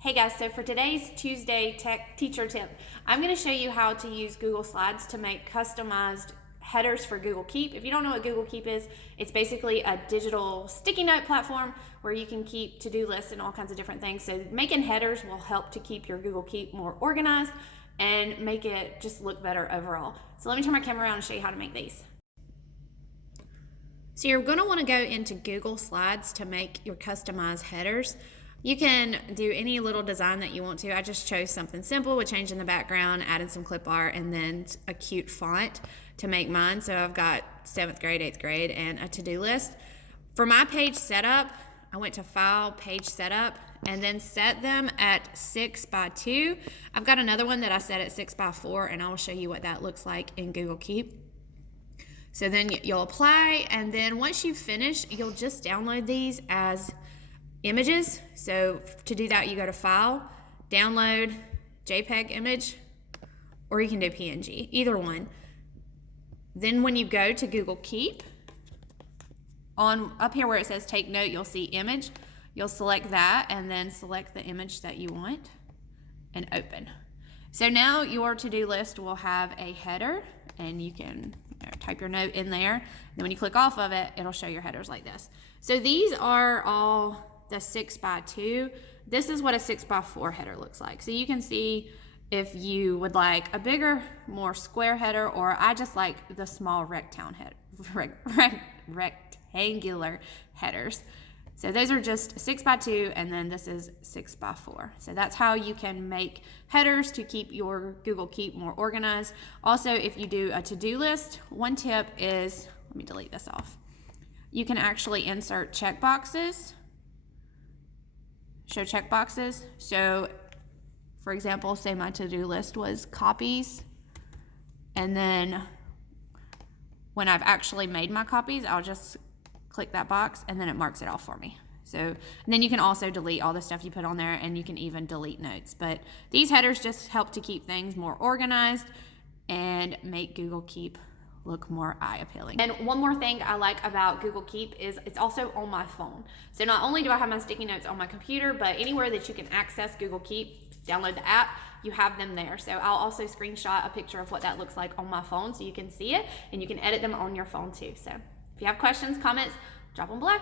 Hey guys, so for today's Tuesday Tech Teacher Tip, I'm going to show you how to use Google Slides to make customized headers for Google Keep. If you don't know what Google Keep is, it's basically a digital sticky note platform where you can keep to-do lists and all kinds of different things. So making headers will help to keep your Google Keep more organized and make it just look better overall. So let me turn my camera around and show you how to make these. So you're going to want to go into Google Slides to make your customized headers. You can do any little design that you want to. I just chose something simple with changing the background, adding some clip art, and then a cute font to make mine. So I've got 7th grade, 8th grade, and a to-do list. For my page setup, I went to File, Page Setup, and then set them at 6x2. I've got another one that I set at 6x4, and I will show you what that looks like in Google Keep. So then you'll apply, and then once you finish, you'll just download these as images. So to do that, you go to File, Download, JPEG image, or you can do PNG, either one. Then when you go to Google Keep, up here where it says Take Note, you'll see Image. You'll select that and then select the image that you want and open. So now your to-do list will have a header, and you can type your note in there. Then when you click off of it, it'll show your headers like this. So these are all the 6x2. This is what a 6x4 header looks like. So you can see if you would like a bigger, more square header, or I just like the small rectangular headers. So those are just 6x2, and then this is 6x4. So that's how you can make headers to keep your Google Keep more organized. Also, if you do a to-do list, one tip is, let me delete this off. You can actually insert checkboxes, show checkboxes. So for example, say my to-do list was copies, and then when I've actually made my copies, I'll just click that box and then it marks it off for me. So, and then you can also delete all the stuff you put on there, and you can even delete notes. But these headers just help to keep things more organized and make Google Keep look more eye-appealing. And one more thing I like about Google Keep is it's also on my phone. So not only do I have my sticky notes on my computer, but anywhere that you can access Google Keep, download the app, you have them there. So I'll also screenshot a picture of what that looks like on my phone so you can see it, and you can edit them on your phone too. So if you have questions, comments, drop them below.